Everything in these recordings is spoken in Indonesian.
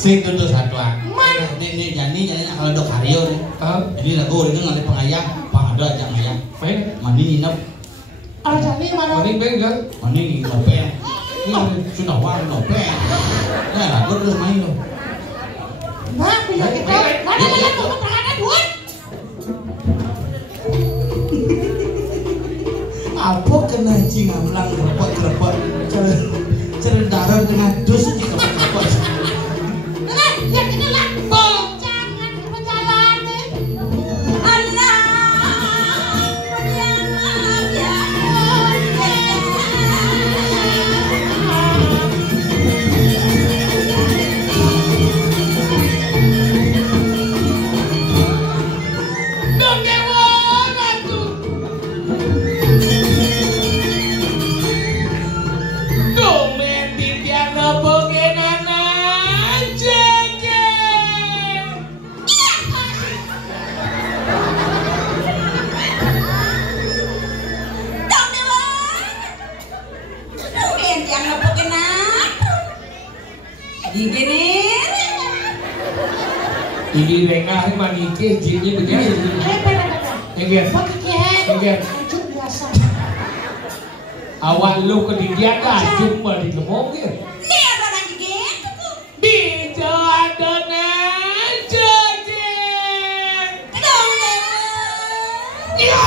Sing tutur satwa. Nih nyanyi kalau dok Haryo nih. Ini lagu ini ngalih pengayah, pangada aja ngayah. Main. Mani nginep. Kalau jadi mana? Mani bengkel. Mani nopeng. Ini sudah wang nopeng. Nah lagu terus main loh. Nah, punya kita. Mana tuh tangannya buat? Apa kena cingamlang gerepot cerendara dengan dus di kepala. Nah, yang ini lah. Jangan berjalan nih. Anak, Ini rengah manike jinnya begini. Enggak. Enggak. Biasa. Awal lu ketinggian kan cuma di gemong ya. Nih apa lagi gitu? Di jalanan jajan. Ya.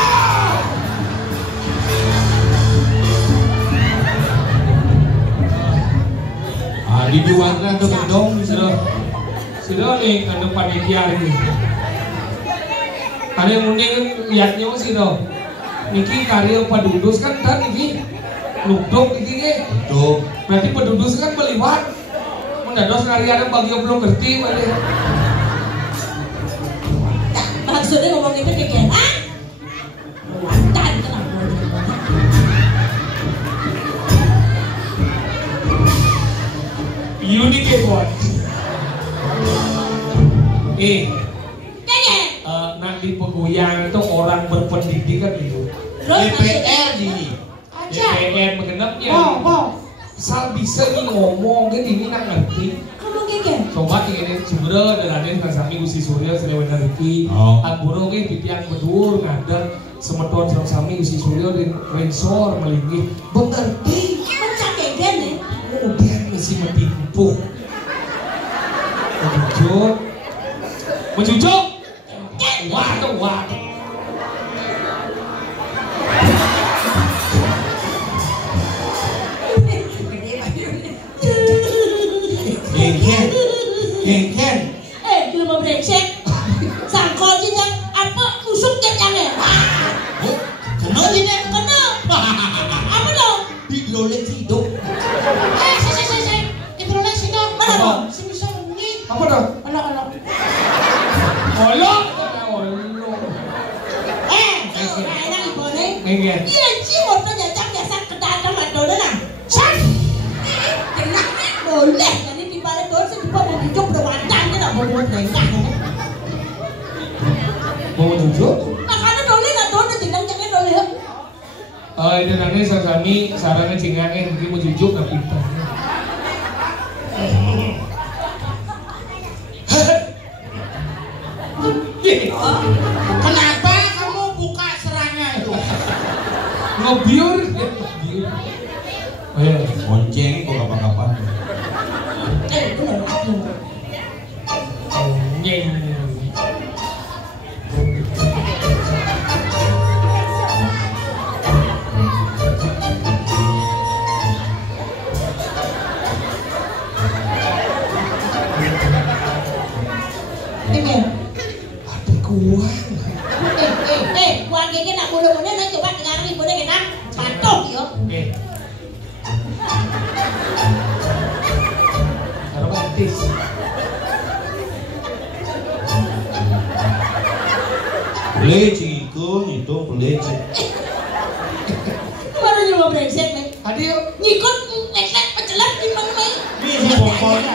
Di jualan tuh gendong sudah nih kan panitia ini. Ada yang mending lihatnya sih dong. Niki karya pedudus kan tadi niki lukdok niki ke. Lukdok. Berarti pedudus kan meliwat. Mendados karya bagi yang belum ngerti mana. Maksudnya ngomong itu kayak ah? Lantan kenapa? Unik ya buat. Nanti pegoyang itu orang berpendidikan itu. DPR ini. DPR mengenapnya. Sal bisa nih ngomong kan ini nak ngerti. Ngomong kayak. Coba ini sebenarnya dan ada yang kasami Gusti Surya sering ngerti. Aguro ke pipian bedur ngadang semeton sami Gusti Surya dan rensor melinggi. Mengerti. Mencake gini. Udah misi mati empuk. Mencucuk. Waduh. Gengken. Belum brengsek. Sangkol sih yang apa tusuk jangnya. Kena sih deh. Kena. Apa dong? Dilolet hidup. Saya. Dilolet sih dong. Mana dong? Si bisa ini. Apa dong? Olok. Olok. Enak ibu nih. Enggak. Iya sih motor jajak biasa kedatang ada nah. San. Kena boleh. Jadi di balik bawah sih dibawa mau hidup udah wajan dia nggak mau nengah. Mau mencucuk? Makanya dole nggak dole tinggal jangan dole. Itu nanti sami sarannya cingangin mungkin mau cucuk nggak pintar. Kenapa kamu buka serangnya itu? Ngebiur. Oh ya, Bonceng kok kapan-kapan. Bener aku. nyeng. Kuang ini nak bodoh-bodoh nak coba dengarin bodoh kita patuh yo. Taruh artis. Peleci itu peleci. Mana nyoba brengsek nih? Adio Nyikut nek pencelat gimana nih? Ini isi bongkolnya,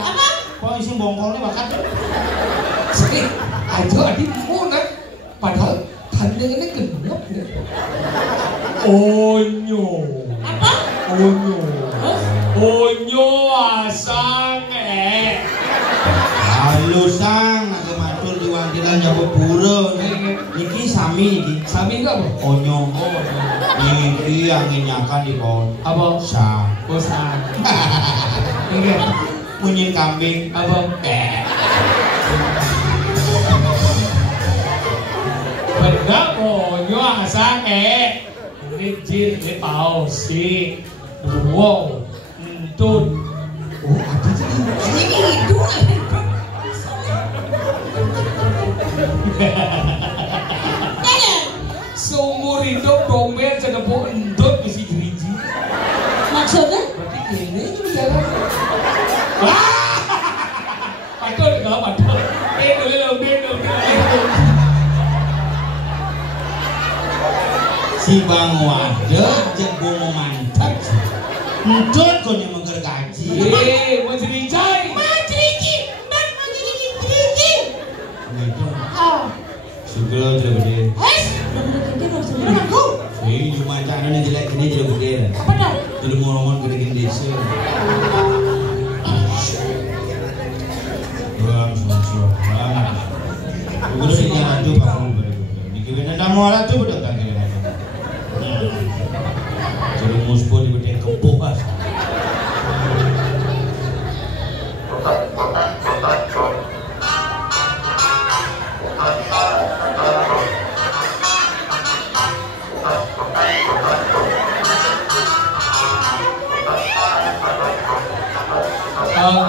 Apa? kok isi bongkolnya bakat? sakit. Aduh adik mau nak. Padahal pandangannya genap nih. Onyo. Apa? Onyo. Onyo asang Lusang nek matur diwantilan njago pura. Niki sami niki. Sami enggak, Bu? Onyo. Niki angin nyakan di pohon. Apa? Sang. Bosan. Nggih. Munyin kambing. Apa? Benar ponyo asa ini jin ini pausi wow entut Ada jadi. Ini itu. seumur hidup dompet cenepuk entut isi geriji. Maksudnya? Berarti ini jalan. Patut enggak patut. Betul. Si Bang Wade jeung bungo mantap. Entut kok yang menggergaji. Mau cerijai. Gitu. Oh. Segala tidak gede. Hei, udah gede maksudnya aku. Ini cuma cara jelek ini tidak gede. Apa dah? Jadi ngomong gede desa. Bang, bang. Udah ini ratu kamu beri. Dikira nama ratu udah tak kira. Jadi muspo di bete kepuas.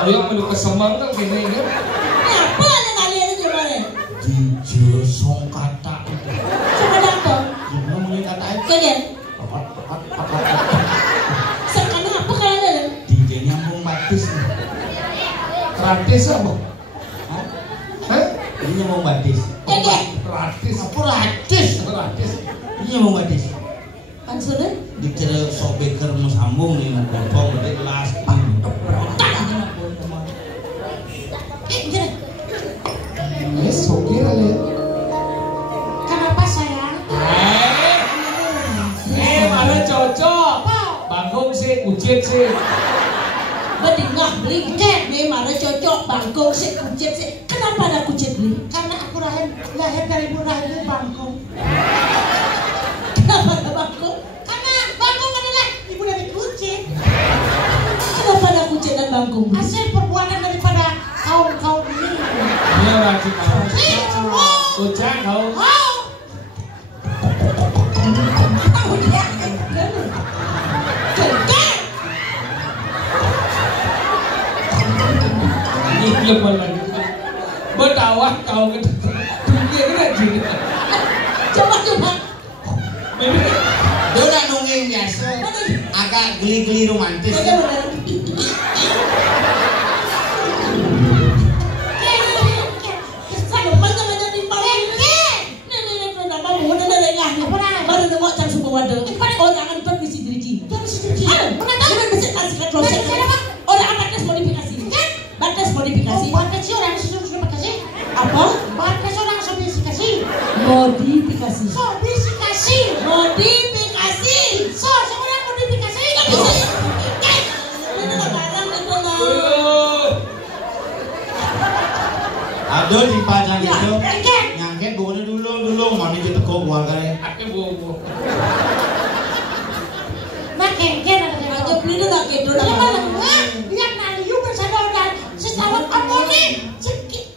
Dia perlu kesemang kan gini kan? Apa ada kalian itu gimana? Dijel song kata. Coba apa? Gimana mulai kata itu? Kalian? Sekarang apa kalian? Dijel nyambung batis. Ratis apa? Hah? Ini nyambung batis. Kalian? Ratis. Apa ratis? Ratis. Ini nyambung batis. Maksudnya? Dikira sobeker mau sambung nih mau potong gede kelas. Sokir ya. Kenapa sayang? Mana cocok? Bangkong sih, kucit sih. Berarti nggak beli ket nih, mana cocok bangkong sih, kucit sih. Kenapa ada kucit beli? Karena aku lahir dari rahim bangkong. Kenapa ada bangkong? Karena bangkong adalah ibu dari kucit. Kenapa ada kucit dan bangkong? Hasil perbuatan daripada kaum ini. Iya rajin kau. Kucang kau. Iya lagi. Berdakwah kau ke dunia ini rajin. Coba. Dia udah nungguin biasa. Agak geli-geli romantis. Baru nengok jam semua wadah. Orang antar misi diriji. Orang bisa kasih closet. Orang batas modifikasi. Batas modifikasi. Batas orang sudah kasih. Apa? Batas orang modifikasi. Modifikasi. Seorang modifikasi. Aduh dipajang gitu. Nyangket boleh dulu mana kita kok keluarga. Aku bobo. Makengken ada beli dulu lagi dulu. Lihat nari you bersama dan setahun amone sedikit.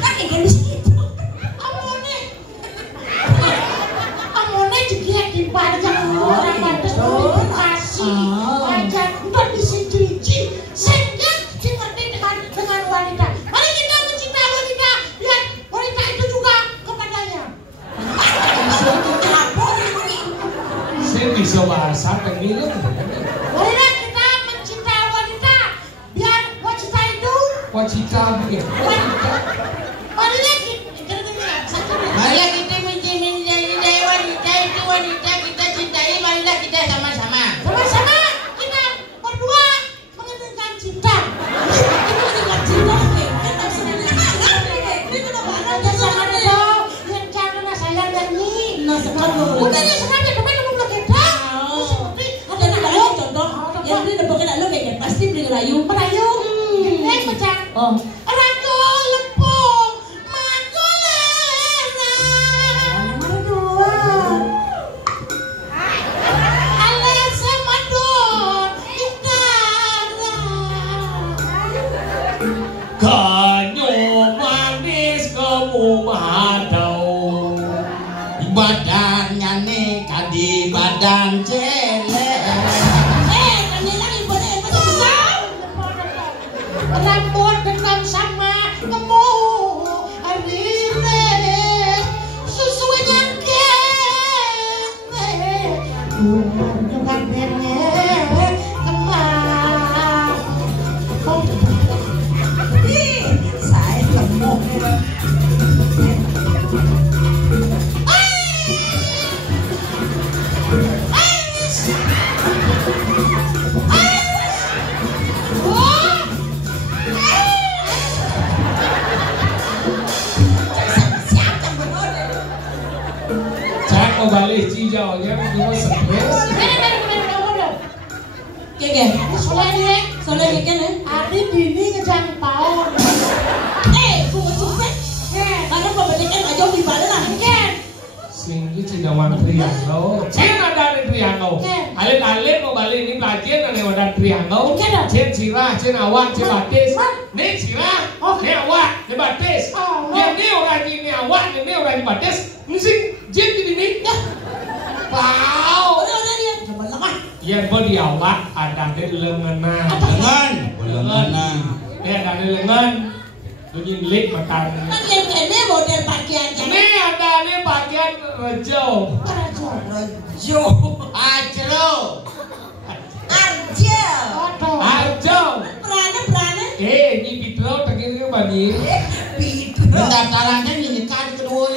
Makengken di situ. Amone juga dipajang orang batas modifikasi. Pajak untuk disetujui sehingga dimengerti dengan wanita. Mari kita mencinta wanita. Lihat wanita itu juga kepadanya. Saya bisa bahasa tenggilem. Marilah kita mencinta wanita. Biar wanita itu Wacita begitu. marilah kita mencintai wanita itu wanita kita cintai. Marilah kita sama-sama. sama-sama kita berdua mengedepankan cinta. Mengedepankan cinta. Ini kenapa ada sangat dong? Yang jangan sayang dan ini. Nah sekarang bukannya sengaja kemarin kamu belum kita. Ada contoh. Yang beli dapat kena lo kayak pasti beli ngelayu. Merayu. Pecah. Oh. Rago lepung magolera. Dua. Alas samadon indara. Ganyo manis kamu madau. Badannya nih kadi badan celek. Rambut dengan sama kamu Arire sesuai dengan dengan bene kemar. Saya gemuk. Mau balik cijaunya cuma stres. Kek, soalnya kan hari ini ngejang tahun. Gua cepet. Karena pembedikan aja di balik lah kan. Singgi cidawan Triangau. Cina ada Triangau. Alit-alit mau balik ini pelajaran ada wadah Triangau. Cina sirah, cina awak, cina batis. Nih sirah, nih awak, nih batis. Yang ini orang ini awak, ini orang ini batis. Mesti jen di sini. Wow. Yang bodi awak ada di lengan. Lengan. Ini ada di lengan. Bunyi lik makan. Ini model pakaian. Ini ada di bagian rejo. Rejo. Arjo. Berana. Ini pitro tegir ke bani. Pendaftarannya nyekat kedua.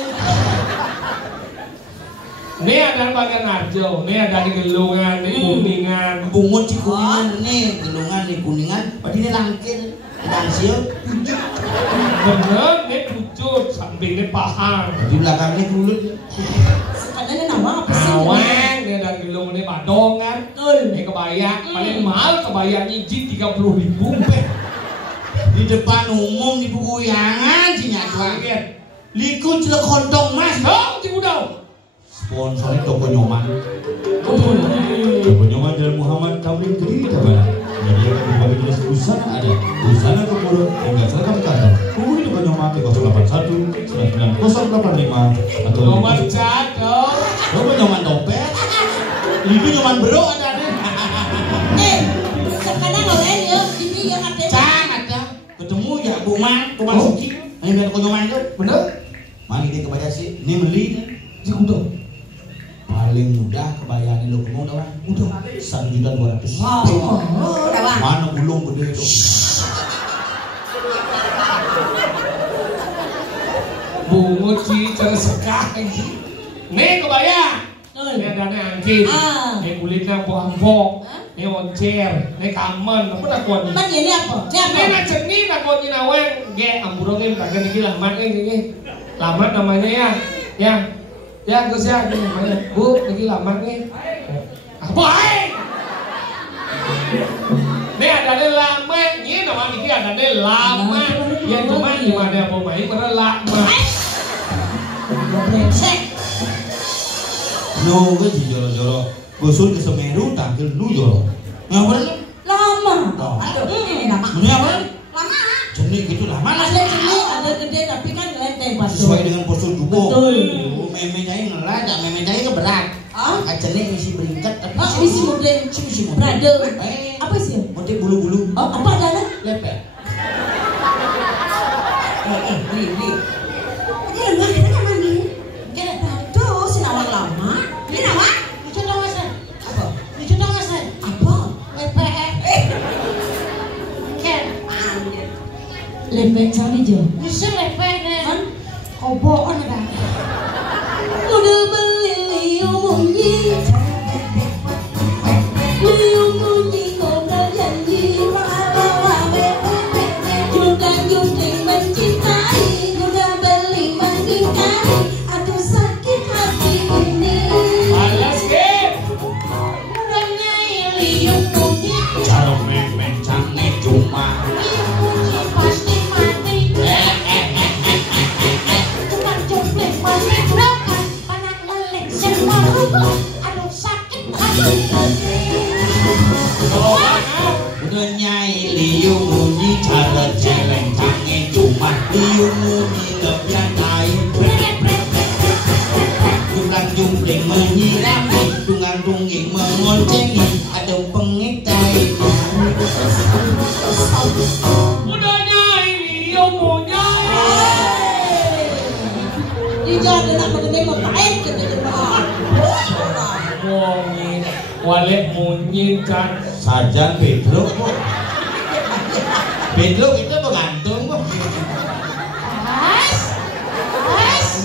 Ini ada bagian arjo. Ini ada di gelungan, di kuningan. Bungut di kuningan nih, gelungan di kuningan. Berarti ini langkir, langsil. Bener, ini pucut, sampingnya pahang. Di belakangnya kulut. Sekarang nama apa sih? Awang, ini ada gelung ini badong kan. Ini kebaya, paling mahal kebaya nyiji 30.000. Di depan umum di Puguyangan sih nyatuan. Liku celek kontong mas. Dong, cipu dong. Sponsornya Toko Nyoman. Toko Nyoman dari Muhammad Tamrin Kediri Tabana. Menyediakan berbagai jenis busana ada. Busana keburu hingga seragam kantor. Hubungi Toko Nyoman di 081 99085 atau Nomor jatuh. Toko Nyoman dompet. Liku Nyoman bro ada nih. Sekarang oleh ya, ini yang ada. Ada. Ketemu ya Bu Man, Suki. Ini Toko Nyoman itu. Bener? Mari kita kebaya sih. Ini beli nih. Cipu dong. Paling mudah kebayangin lo kamu udah udah 1.200.000. Mana bulung gede itu? Bungut sih cersekah. Nih kebaya. Ini ada angkit. Ini kulitnya bohong. Ini oncer. Ini kamen. Apa tak kuat nih? Ini apa? Ini macam ni tak kuat ni nawang. Ge amburongin tak kena gila lamat ini. Lamat namanya ya. Ya, Gus ya, ini namanya. Bu, lagi lama nih. Apa? Ini ada lama. Ini nama ini ada lama. Yang cuma gimana apa main karena lama. No, gue sih jolo-jolo. Gosul ke Semeru tampil lu jolo. Ngapain? Lama. Ini apa? Lama. Jenis gitu lah. Mana Ada jenis, ada gede tapi kan ngelenteng pas. sesuai dengan postur tubuh. Betul. Memenya yang ngelajak, memenya yang berat. Jenis isi beringkat tapi Isi model brother. Apa sih? model bulu-bulu. Apa ada? Lepet. Ini enggak kita mandi. Kayak batu sinawang lama. Ini nama? Itu nama saya. Apa? Itu nama saya. Apa? Lepet. Ken. Lepet cari jo. Bisa lepet kan? Kobokan ada. Udah beli liu bunyi. Liu bunyi ngobrol janji. Junting mencintai. Udah beli mengintai. Aduh sakit hati ini. Alas ke? Udah nyai liu bunyi. Cara mencang nih cuma. Liu bunyi pasti Udah nyai liu muni cara celeng cange cuma liu muni lebihan lain. Tunang jungling menyirami, tungang tungging mengoncengi, ada pengitai. Udah nyai liu muni. Jangan nak mengenai membaik kita Mungin, walek mungin kan. Saja bedrock kok. Bedrock itu bergantung kok.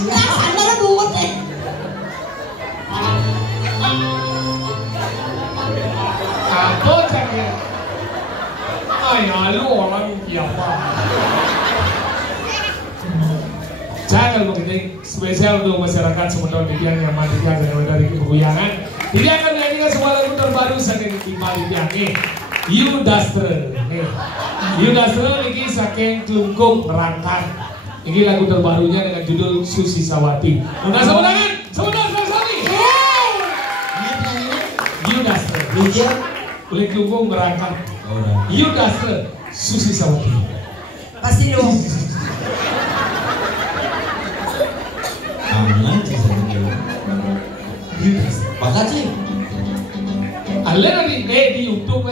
Nggak sadar buat deh. Apa cakap? Ayah lu orang siapa? Jangan begitu spesial untuk masyarakat Sumedang Dipian yang matikan dari kebuyangan. Ini akan menyanyikan sebuah lagu terbaru saking Dipian nih. You Dastre. You Dastre ini saking Klungkung Merangkat. Ini lagu terbarunya dengan judul Susi Sawati. Mudah semudahan, semudahan Sawati. You Dastre. Boleh Klungkung Merangkat. You Dastre Susi Sawati. Pasti dong. Makasih. Ada di YouTube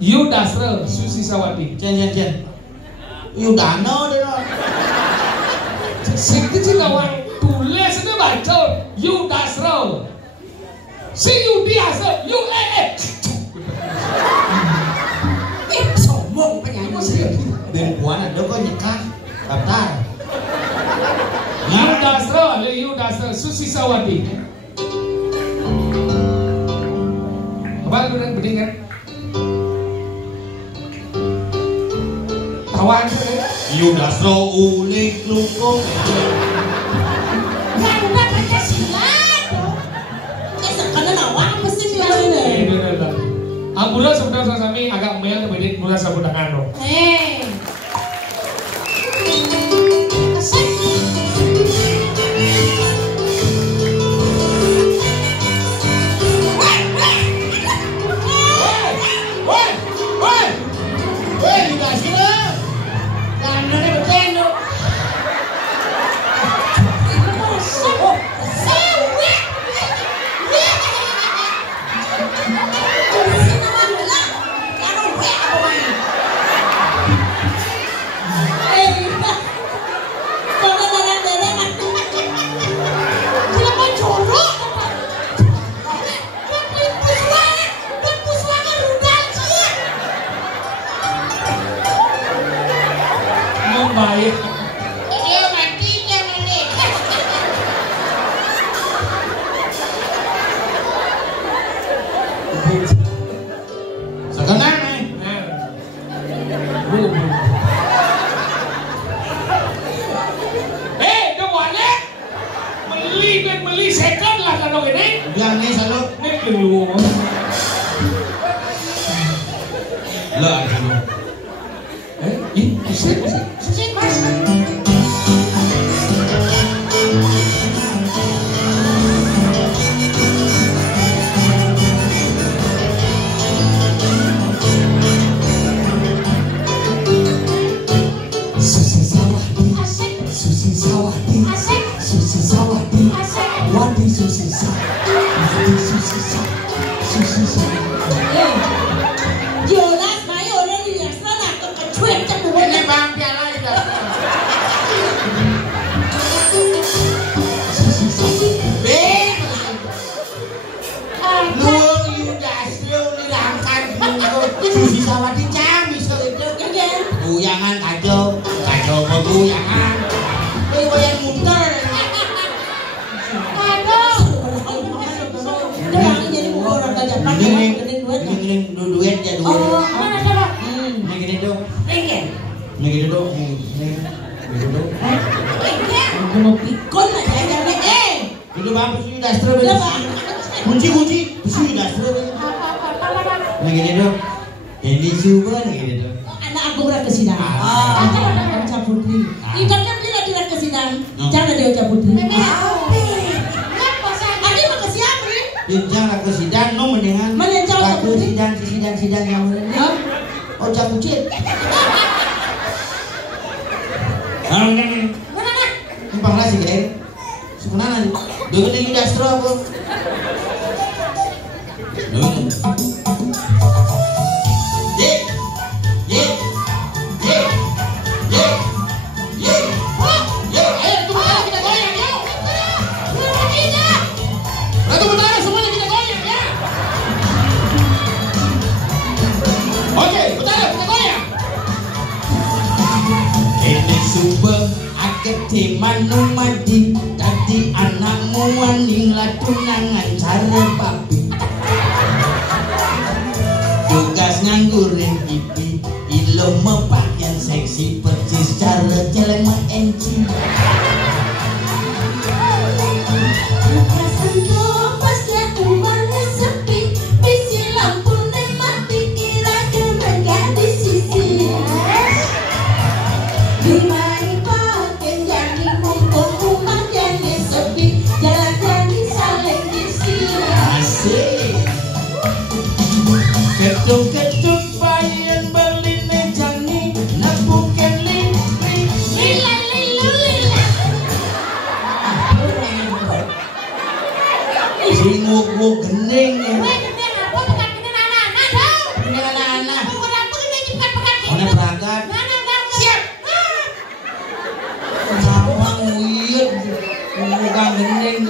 You Dastre Susi Sawati. Cen. You dano deh. Sing kecil kawan tulis ini baca You Dastre. Si You Dastre You Sombong penyanyi sih. Dan puan ada kok nyekah daftar. You Dastre Susi Sawati. Apa lu dan bening kan? Kawan You Dastre uling Klungkung. Nah, udah Pancasila dong. Sekarang awak mesti gimana? Ampura sebenarnya sami agak mel bedik mula sabudakan lo. Baik. Dia mati jangan nih. Sekarang nih. Dewannya beli second lah kalau ini. Bilang nih selalu. Ini dulu. Lah dulu. Musik. Mas. Jonas Mayo orang dia sana kecuek cakap Ini bang piala itu. Susi Sawati cang bisa itu. Guyangan kacau peguyangan. Goyang muter. Ini duit ya duit. Oh, mana coba? Ini gini dong. Pengen. Ini gini dong. Ini gini dong. Mau pikun aja jangan Itu bang Susi Dastre. Kunci Susi Dastre. Ini gini dong. Ini coba gini dong. Anak aku udah ke sidang. Ucap Putri. Ikannya dia tidak ke sidang. Jangan dia Ucap Putri. Adi mau ke siapa nih? Jangan ke sidang, no mendingan. Mana yang jauh ke sidang sidang yang ini. Oh jabucit. Mana? Numpang nasi kan? Sebenarnya, dulu di dastro apa? Manu madi tadi anakmu waning latunangan cara papi tugas nganggurin pipi ilo mepakaian seksi percis cara jalan mengenci Ketuk bayan beli nejani nabukan lila singuk gening apa bukan gening anak-anak dong gening anak-anak bukan apa gening bukan pakai mana berangkat siap sawang wuyut bukan gening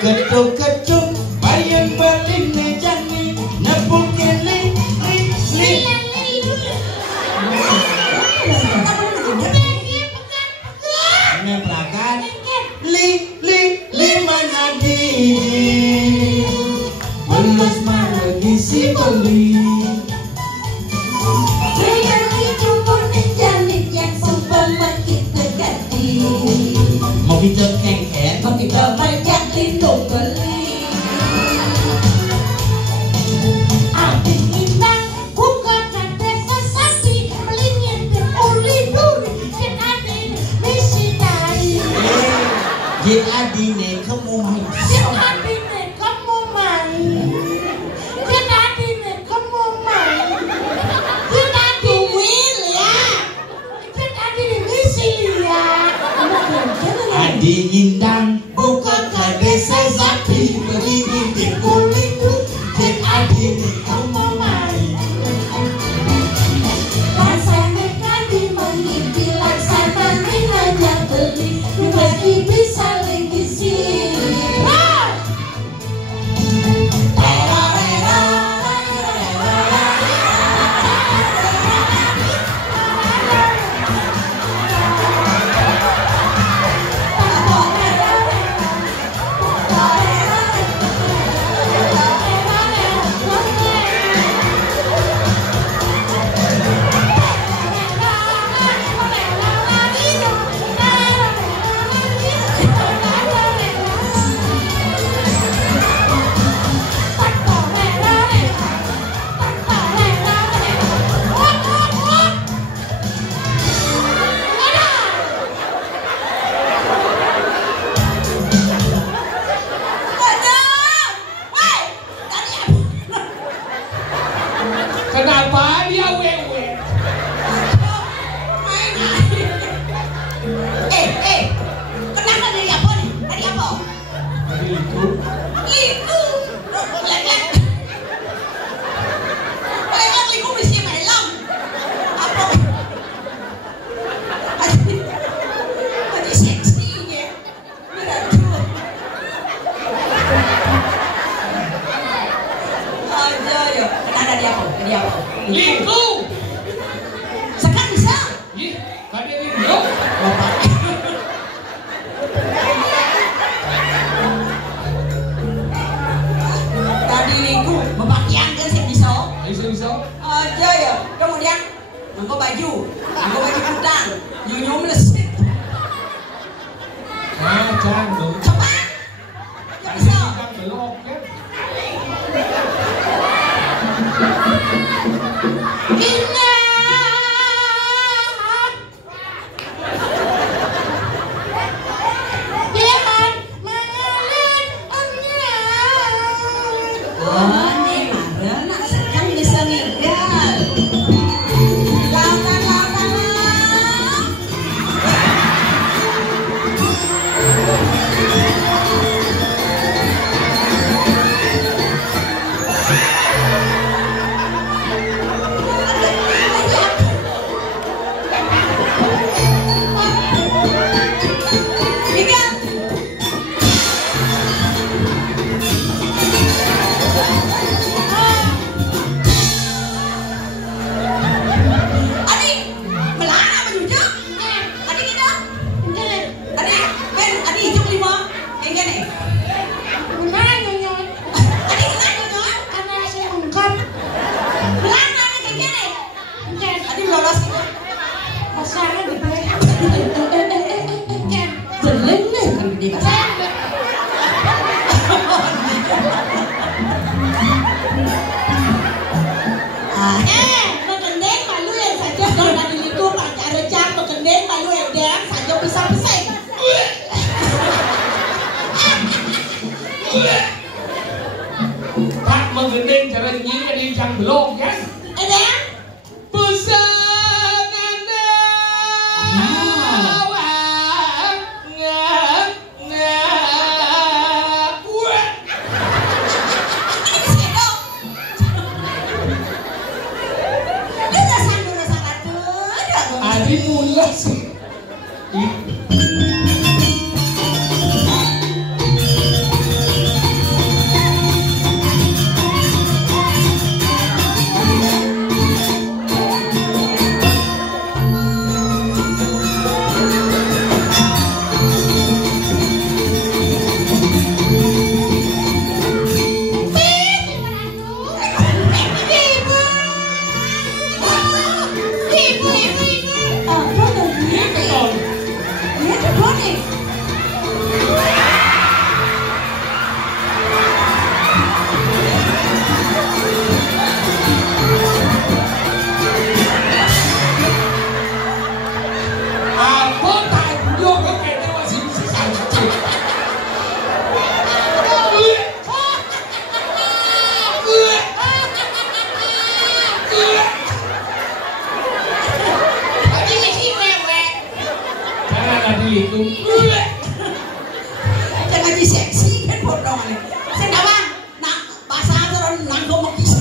ketuk bayan beli nejani nabukan Belus maragi si beli Yang itu pun janik yang sempurna kita ganti Mau kita kengken Mau kita bajak lindung beli Adik inang bukan desa sapi melingin dan uli duri dan adik misi dari Jin adine kamu dan adine kamu main dan adine kamu main dan adik wil ya dan adine misi ya Adi indang bukan desa sapi melingin dan uli duri Jin adine kamu main Laksana kadi mengimpi laksana minanya beli Bagi bisa lengkisi Kenapa dia wewe? Kenapa dari apa nih? Dari apa? Dari itu. Liku lek-lek liku mesti melong apa? Ada seksi ya berarti aja ya kenapa dari apa? Dari apa? Liku. Sekarang bisa Ih, kan dia liku. tadi liku berpakaian kan sih bisa Bisa. aja ya kemudian nganggo baju kudang nyunyu melesit Jangan dong. coba nggak bisa Kan belok kan. Oh, ini marah nak sekali. lolos gitu. Pasangan gitu ya. Jeleng nih kan gede kan. Magandang malu yang saja kalau dari itu pakai rejang magandang malu yang dan saja pisah-pisah. Tak menggendeng cara nyi di jang belum kan? Ada? Jangan diseksi kan potongan. Sendawa, nak bahasa orang nanggo mokis.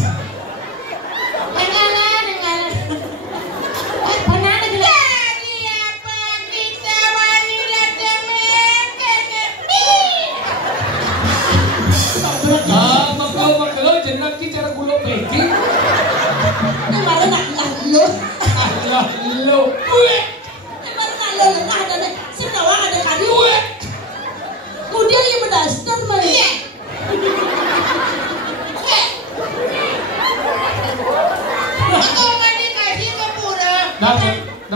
Kemudian yang berdasar Maria. Aku nggak dikasih ke pura. Nggak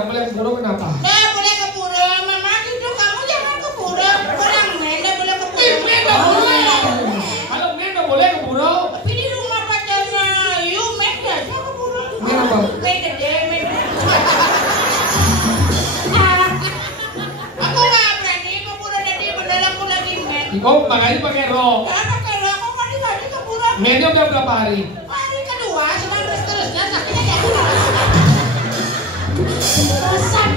boleh ke pura kenapa? Nggak boleh ke pura. Mama itu kamu jangan ke pura. Orang men nggak boleh ke pura. Kalau men nggak boleh ke pura. Tapi di rumah pacarnya, yuk men biasa ke pura. Men apa? Men gede, men. Aku nggak berani ke pura jadi bener aku lagi men. Kok makanya pakai rok? Nggak pakai rok, aku nggak dikasih ke pura. Mennya udah berapa hari? Hari kedua sedang terus-terusnya sakitnya jatuh. Bosan.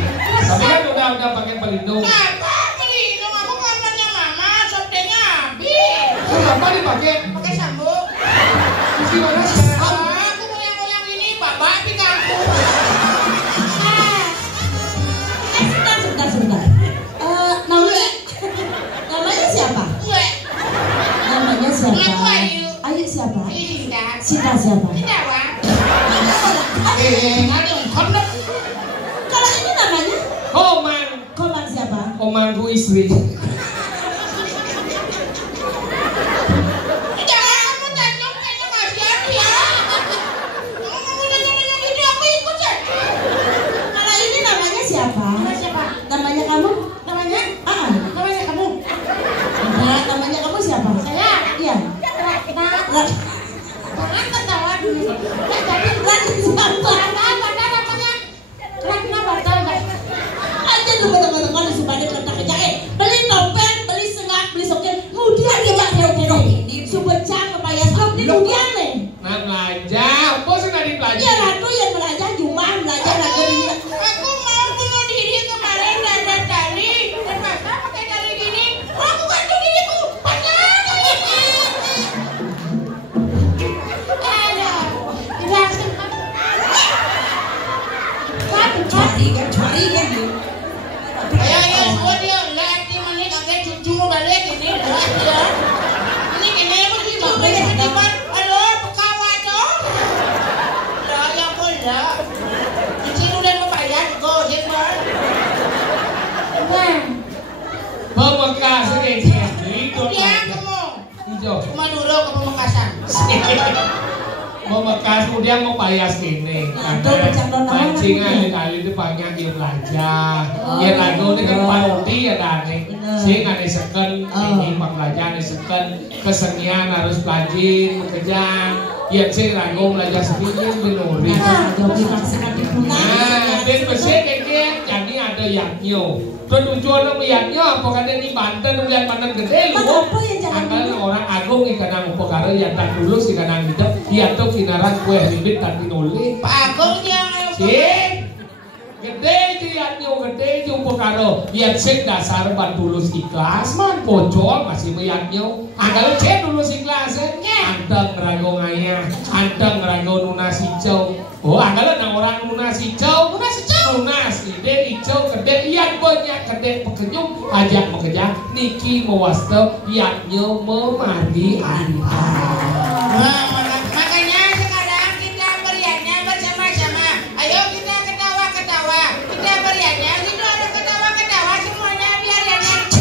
Tapi kan udah pakai pelindung. Kenapa pelindung? Aku kamarnya mama, sobdenya habis. Kenapa dipakai? Pakai sambung. Terus gimana sekarang? Aku goyang-goyang ini, bapak pikir aku. Sebentar. Namanya siapa? Gue, Namanya siapa? Aku Ayu. Ayu siapa? Sinta. Sita siapa? Tidak, Wak. Aduh, kondok. Kalau ini namanya? Koman. Koman siapa? Komanku istri. Jangan kamu tanyong, kasihan ya. Kamu nanya-nanya gitu, aku ikut saja. Kalau ini namanya siapa? Siapa? Namanya kamu? Namanya? Namanya kamu? Namanya kamu siapa? Saya. Iya. Jangan ketawa dulu. Jadi Siapa? Ratna namanya. Ratna batal nggak? Aja lu betul-betul supaya letak aja. Beli topeng, beli sengak, beli soket. Kemudian dia pakai ini subecang kepaya sok di kemudian nih. Nah belajar, bos sudah Iya dipelajari. ratu yang belajar cuma belajar lagi dia. Aku mau bunuh diri kemarin dan tadi. Terpaksa pakai tali gini. Aku gantung diriku. Panjang. Cari kan. Ayo, semua dia lihat di mana kakek cucu balik ini. Lihat dia. Ini gini aku cucu balik di depan. Halo, pekawat dong. Lah, ya boleh. Di sini udah membayar go, hebat. Pembekas ini. Itu Dia kamu. hijau. Cuma dulu ke Pemekasan. mau bekas kemudian mau payas kene karena mancing kali itu banyak yang belajar ya lagu ini kan parodi ya Dani sih nggak diseken ini pembelajaran diseken kesenian harus belajar bekerja ya sih lagu belajar sedikit menuri nah dan bersih kayak jadi ada yaknyo tujuan yaknyo apa kan di Banten lihat Banten gede lu akan orang agung ikan upokara yang tak dulu si kanang hidup dia tuh kinaran kue ribet tapi nulis Pak Agung yang sih gede yaknyo gede upokara yang sih dasar bantulus ikhlas man bocor masih yaknyo kalau cek dulu ikhlas anteng rago ngaya anteng rago nunas hijau oh kalau orang nunas hijau lunas ide hijau gede yang banyak gede pekenyum ajak bekerja niki mewasto yaknyo memandi anda makanya sekarang kita beriannya bersama-sama ayo kita ketawa-ketawa kita beriannya itu ada ketawa-ketawa semuanya biar ya nanti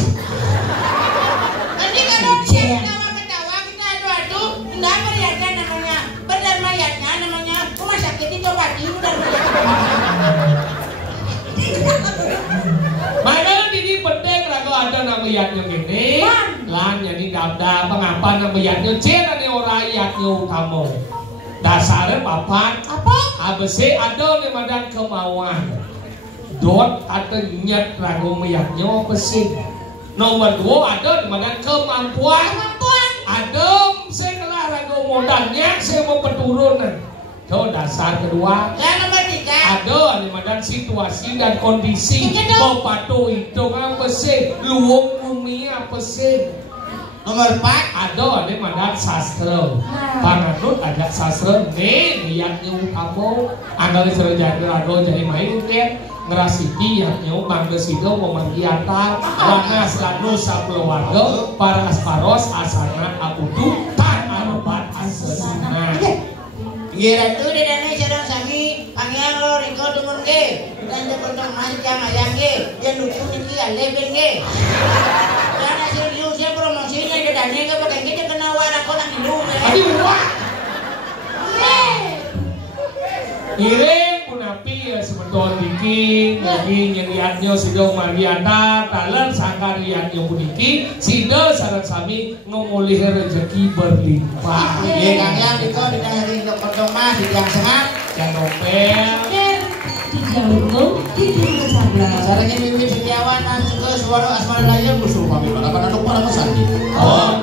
kalau kita ketawa-ketawa kita adu-adu enggak beriannya namanya berdarmayatnya namanya rumah sakit itu pagi udah makanya ini penting kalau ada nama yaknyo gini lan jadi daftar pengapa nama yaknyo cina nih orang yaknyo kamu dasarnya papan apa? ABC ada nih madan kemauan dot ada nyet ragu yaknyo pesin nomor 2 ada nih madan kemampuan ada setelah ragu modalnya saya mau peturunan itu dasar kedua yang nomor 3 ada animadan situasi dan kondisi mau patuh itu kan pesin luwung bumi apa sih nomor 4 ada animadan sastra panganut ada sastra nih yaknya kamu anggal serjana rado jadi main kan ngerasiki yaknya bangga sido memandiata langas lanusa keluarga para asparos asana aputu tan arobat asesana Gira tu di dana sedang sami pangian lo riko tumun ke dan jepotong mancang ayam ke dia lucu niki aleben ke dan hasil saya promosinya di dana ke pakai kita kena wadah kau nak hidup aduh wah Iring punapi ya sebetulnya bikin mungkin nyeriannya sido Mariana talan sangka riannya puniki sido saran sami ngomolih rezeki berlimpah iya kang yang riko di dana riko potong mas di yang sengat yang nopel caranya Bibi Setiawan dan juga suara asmara lain musuh kami pada anak para sandi oh